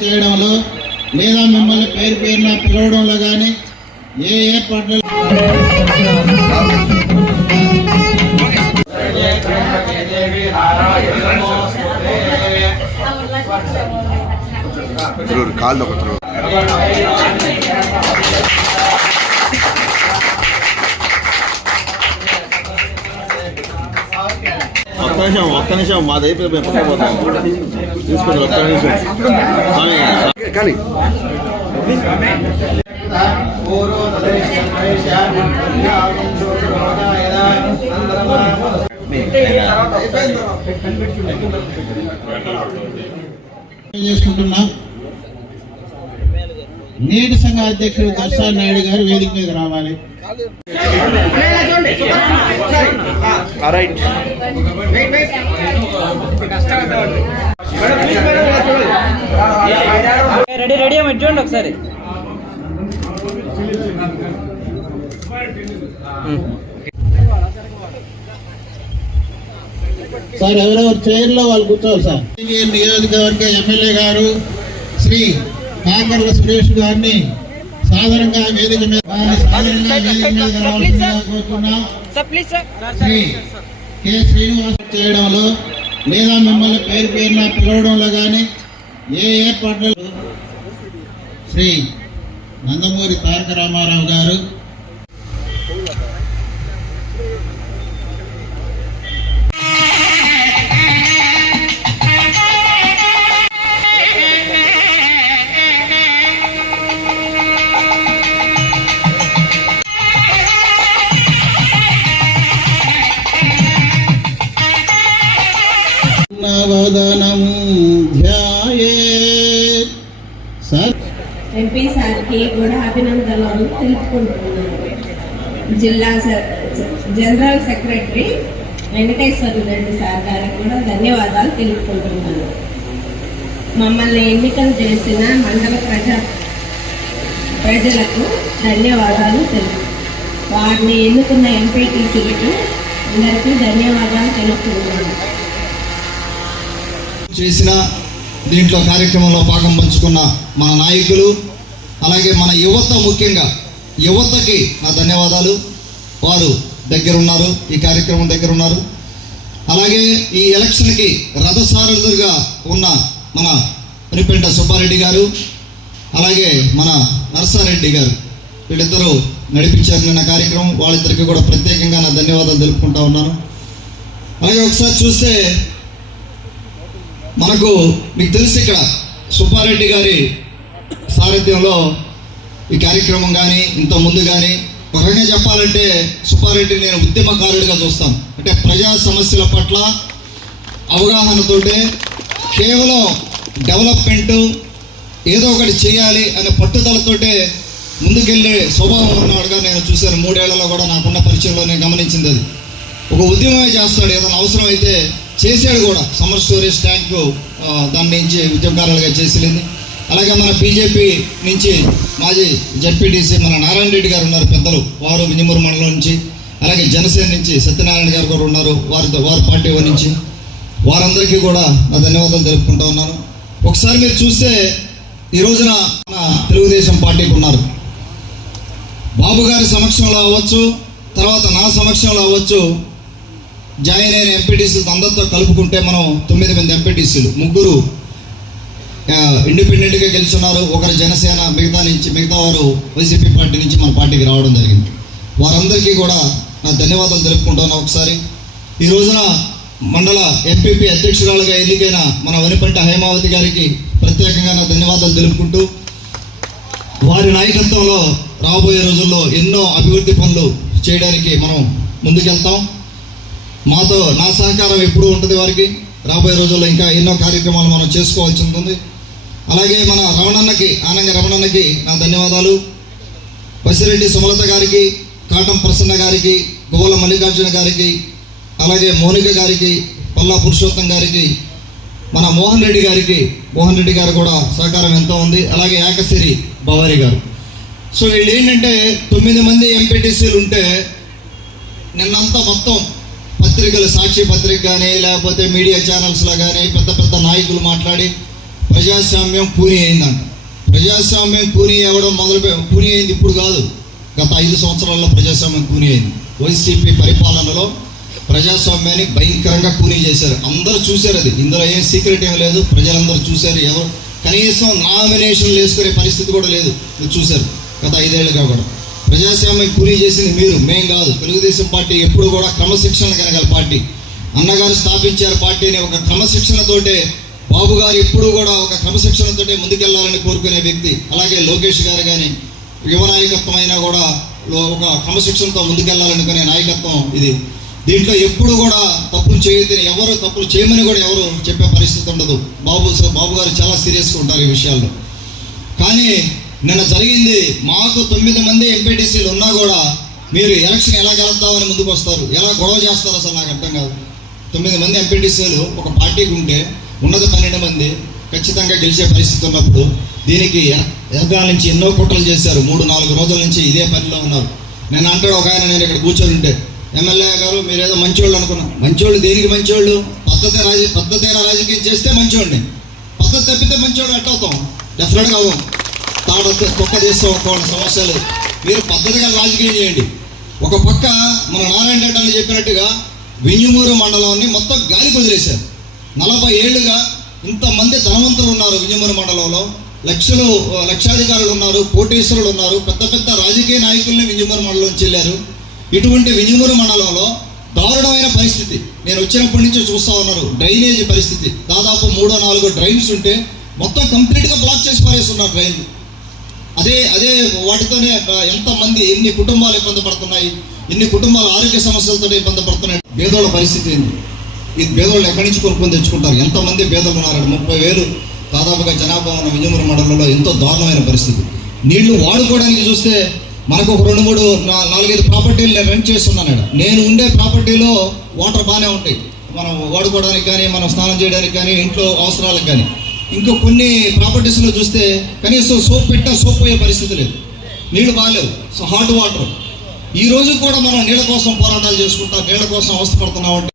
చేయడంలో లేదా మిమ్మల్ని పేరు పేరున పిలవడంలో కానీ ఏ ఏర్పాట్లు ఒక్క నిమిషం మా దగ్గర పోతాం తీసుకుంటారు. ఒక్క నిమిషం కానీ చేసుకుంటున్నా. నేటి సంఘ అధ్యక్షుడు దర్శన్ నాయుడు గారు వేదిక మీద రావాలి. రెడీ రెడీ అమ్మ చూడండి ఒకసారి. సార్ ఎవరెవరు చైర్లో వాళ్ళు కూర్చోవాలి. సార్ నియోజకవర్గ ఎమ్మెల్యే గారు శ్రీ కాకర్ల సురేష్ గారిని సాధారణంగా వేదిక మీద కోరుతున్నాం. శ్రీ కె శ్రీనివాస చేయడంలో లేదా మిమ్మల్ని పేరు పేరున పిలవడంలో కానీ ఏ ఏర్పాట్లు శ్రీ నందమూరి తారక రామారావు గారు ఎంపీ సార్కి కూడా అభినందనలు తెలుపుకుంటున్నాను. జిల్లా general secretary Venkateswara Reddy sir గారికి కూడా ధన్యవాదాలు తెలుపుకుంటున్నాను. మమ్మల్ని ఎన్నికలు చేసిన మండల ప్రజలకు ధన్యవాదాలు వారిని ఎన్నుకున్న ఎంపీటీసీలకు అందరికీ ధన్యవాదాలు తెలుపుతున్నాను. చేసిన దీంట్లో కార్యక్రమంలో భాగం పంచుకున్న మన నాయకులు, అలాగే మన యువత, ముఖ్యంగా యువతకి నా ధన్యవాదాలు. వారు దగ్గరున్నారు, ఈ కార్యక్రమం దగ్గర ఉన్నారు. అలాగే ఈ ఎలక్షన్కి రథసారథులుగా ఉన్న మన రిపెంట సుబ్బారెడ్డి గారు, అలాగే మన నర్సారెడ్డి గారు, వీళ్ళిద్దరూ నడిపించారు నిన్న కార్యక్రమం. వాళ్ళిద్దరికీ కూడా ప్రత్యేకంగా నా ధన్యవాదాలు తెలుపుకుంటా ఉన్నాను. అలాగే ఒకసారి చూస్తే మనకు మీకు తెలుసు, ఇక్కడ సుబ్బారెడ్డి గారి సారథ్యంలో ఈ కార్యక్రమం కానీ ఇంత ముందు కానీ ఒక రకంగా చెప్పాలంటే సుబ్బారెడ్డి నేను ఉద్యమకారుడిగా చూస్తాను. అంటే ప్రజా సమస్యల పట్ల అవగాహనతోటే కేవలం డెవలప్మెంటు ఏదో ఒకటి చేయాలి అనే పట్టుదలతోటే ముందుకెళ్ళే స్వభావం ఉన్నవాడుగా నేను చూశాను. 3 ఏళ్లలో కూడా నాకున్న పరిచయంలో నేను గమనించింది అది. ఒక ఉద్యమమే చేస్తాడు, ఏదైనా అవసరం అయితే చేశాడు కూడా. సమ్మర్ స్టోరేజ్ ట్యాంకు దాని నుంచి ఉద్యమకారులుగా చేసింది. అలాగే మన బీజేపీ నుంచి మాజీ జడ్పీటీసీ మన నారాయణ రెడ్డి గారు ఉన్నారు, పెద్దలు, వారు వింజమూరు మండలం నుంచి. అలాగే జనసేన నుంచి సత్యనారాయణ గారు కూడా ఉన్నారు, వారి పార్టీ నుంచి. వారందరికీ కూడా నా ధన్యవాదాలు తెలుపుకుంటా ఉన్నాను. ఒకసారి మీరు చూస్తే ఈ రోజున మన తెలుగుదేశం పార్టీకి ఉన్నారు. బాబు గారి సమక్షంలో అవ్వచ్చు, తర్వాత నా సమక్షంలో అవ్వచ్చు, జాయిన్ అయిన ఎంపీటీసీలు అందరితో కలుపుకుంటే మనం 9 మంది ఎంపీటీసీలు, 3 ఇండిపెండెంట్గా గెలుచున్నారు, ఒకరు జనసేన, మిగతా వారు వైసీపీ పార్టీ నుంచి మన పార్టీకి రావడం జరిగింది. వారందరికీ కూడా నా ధన్యవాదాలు తెలుపుకుంటాను. ఒకసారి ఈ రోజున మండల ఎంపీపీ అధ్యక్షురాలుగా ఎన్నికైన మన వనిపంట హేమావతి గారికి ప్రత్యేకంగా నా ధన్యవాదాలు తెలుపుకుంటూ, వారి నాయకత్వంలో రాబోయే రోజుల్లో ఎన్నో అభివృద్ధి పనులు చేయడానికి మనం ముందుకెళ్తాం. మాతో నా సహకారం ఎప్పుడూ ఉంటుంది. వారికి రాబోయే రోజుల్లో ఇంకా ఎన్నో కార్యక్రమాలు మనం చేసుకోవాల్సి ఉంటుంది. అలాగే మన ఆనంగ రమణన్నకి నా ధన్యవాదాలు. బసిరెడ్డి సుమలత గారికి, కాటం ప్రసన్న గారికి, గోల మల్లికార్జున గారికి, అలాగే మౌనిక గారికి, పల్లా పురుషోత్తం గారికి, మన మోహన్ రెడ్డి గారు కూడా సహకారం ఎంతో ఉంది. అలాగే ఏకసిరి భవారి గారు. సో వీళ్ళు ఏంటంటే 9 మంది ఎంపీటీసీలు ఉంటే నిన్నంతా మొత్తం పత్రికలు, సాక్షి పత్రిక కానీ లేకపోతే మీడియా ఛానల్స్లో కానీ పెద్ద పెద్ద నాయకులు మాట్లాడి ప్రజాస్వామ్యం కూని అయిందంట. ప్రజాస్వామ్యం కూని అవ్వడం కూని అయింది ఇప్పుడు కాదు, గత 5 సంవత్సరాల్లో ప్రజాస్వామ్యం కూని అయింది. వైసీపీ పరిపాలనలో ప్రజాస్వామ్యాన్ని భయంకరంగా కూనీ చేశారు. అందరూ చూశారు. అది ఇందులో ఏం సీక్రెట్ ఏం లేదు. ప్రజలందరూ చూశారు. ఎవరు కనీసం నామినేషన్లు వేసుకునే పరిస్థితి కూడా లేదు. మీరు చూశారు గత 5 ఏళ్ళుగా కూడా. ప్రజాస్వామ్యం కూనీ చేసింది మీరు, మేం కాదు. తెలుగుదేశం పార్టీ ఎప్పుడు కూడా క్రమశిక్షణ కలగల పార్టీ. అన్నగారు స్థాపించారు పార్టీని ఒక క్రమశిక్షణతోటే. బాబు గారు ఎప్పుడు కూడా ఒక క్రమశిక్షణతోటే ముందుకెళ్లాలని కోరుకునే వ్యక్తి. అలాగే లోకేష్ గారు కానీ యువ నాయకత్వం అయినా కూడా ఒక క్రమశిక్షణతో ముందుకెళ్లాలనుకునే నాయకత్వం ఇది. దీంట్లో ఎప్పుడు కూడా తప్పులు చేయొద్దని ఎవరు, తప్పులు చేయమని కూడా ఎవరు చెప్పే పరిస్థితి ఉండదు. బాబు గారు చాలా సీరియస్గా ఉంటారు ఈ విషయాల్లో. కానీ నిన్న జరిగింది, మాకు 9 మంది ఎంపీటీసీలు ఉన్నా కూడా మీరు ఎలక్షన్ ఎలా గెలుద్దామని ముందుకు వస్తారు, ఎలా గొడవ చేస్తారు అసలు నాకు అర్థం కాదు. 9 మంది ఎంపీటీసీలు ఒక పార్టీకి ఉంటే ఉన్నది 12 మంది ఖచ్చితంగా గెలిచే పరిస్థితి ఉన్నప్పుడు దీనికి ఎనకాల నుంచి ఎన్నో కుట్రలు చేశారు. 3-4 రోజుల నుంచి ఇదే పనిలో ఉన్నారు. నేను అంటాడు ఒక ఆయన, నేను ఇక్కడ కూర్చొని ఉంటే, ఎమ్మెల్యే గారు మీరేదో మంచివాళ్ళు అనుకున్నాం. మంచివాళ్ళు దేనికి మంచివాళ్ళు? పద్ధతైన రాజకీయం చేస్తే మంచివాడిని. పద్ధతి తప్పితే మంచివాడు ఎట్టవుతాం? డెఫినెట్గా అవ్వం. కుక్క చేస్తాం ఒక సమస్యలు. మీరు పద్ధతిగా రాజకీయం చేయండి. ఒక పక్క మన నారాయణ రెడ్డి అని చెప్పినట్టుగా వింజమూరు మండలాన్ని మొత్తం గాలి కుదిరేశారు. 40 ఏళ్లుగా ఇంతమంది ధనవంతులు ఉన్నారు వింజమూరు మండలంలో. లక్షాధికారులు ఉన్నారు, కోటీశ్వరులు ఉన్నారు, పెద్ద పెద్ద రాజకీయ నాయకుల్ని వింజమూరు మండలం చెల్లారు. ఇటువంటి వింజమూరు మండలంలో దారుణమైన పరిస్థితి. నేను వచ్చినప్పటి నుంచి చూస్తూ ఉన్నారు. డ్రైనేజీ పరిస్థితి దాదాపు 3-4 డ్రైన్స్ ఉంటే మొత్తం కంప్లీట్గా బ్లాక్ చేసి పారేస్తున్నారు డ్రైన్లు. అదే వాటితోనే ఎంతమంది, ఎన్ని కుటుంబాలు ఇబ్బంది పడుతున్నాయి, ఎన్ని కుటుంబాలు ఆరోగ్య సమస్యలతో ఇబ్బంది పడుతున్నాయి. పేదోళ్ళ పరిస్థితి ఏంది? ఈ పేదోళ్ళు ఎక్కడి నుంచి కొనుక్కొని తెచ్చుకుంటారు? ఎంతమంది పేదలు ఉన్నారండి? 30,000 దాదాపుగా జనాభా ఉన్న వింజమూరు మండలంలో ఎంతో దారుణమైన పరిస్థితి. నీళ్లు వాడుకోవడానికి చూస్తే మనకు ఒక 2-3-4-5 ప్రాపర్టీలు నేను రెంట్ చేస్తున్నాను. నేను ఉండే ప్రాపర్టీలో వాటర్ బాగానే ఉంటాయి, మనం వాడుకోవడానికి కానీ, మనం స్నానం చేయడానికి కానీ, ఇంట్లో అవసరాలకు కానీ. ఇంకో కొన్ని ప్రాపర్టీస్లో చూస్తే కనీసం సోప్ పోయే పరిస్థితి లేదు, నీళ్లు బాగాలేవు. So hot water. ఈ రోజు కూడా మనం నీళ్ళ కోసం పోరాటాలు చేసుకుంటాం, నీళ్ళ కోసం అవస్థపడుతున్నాం అంటే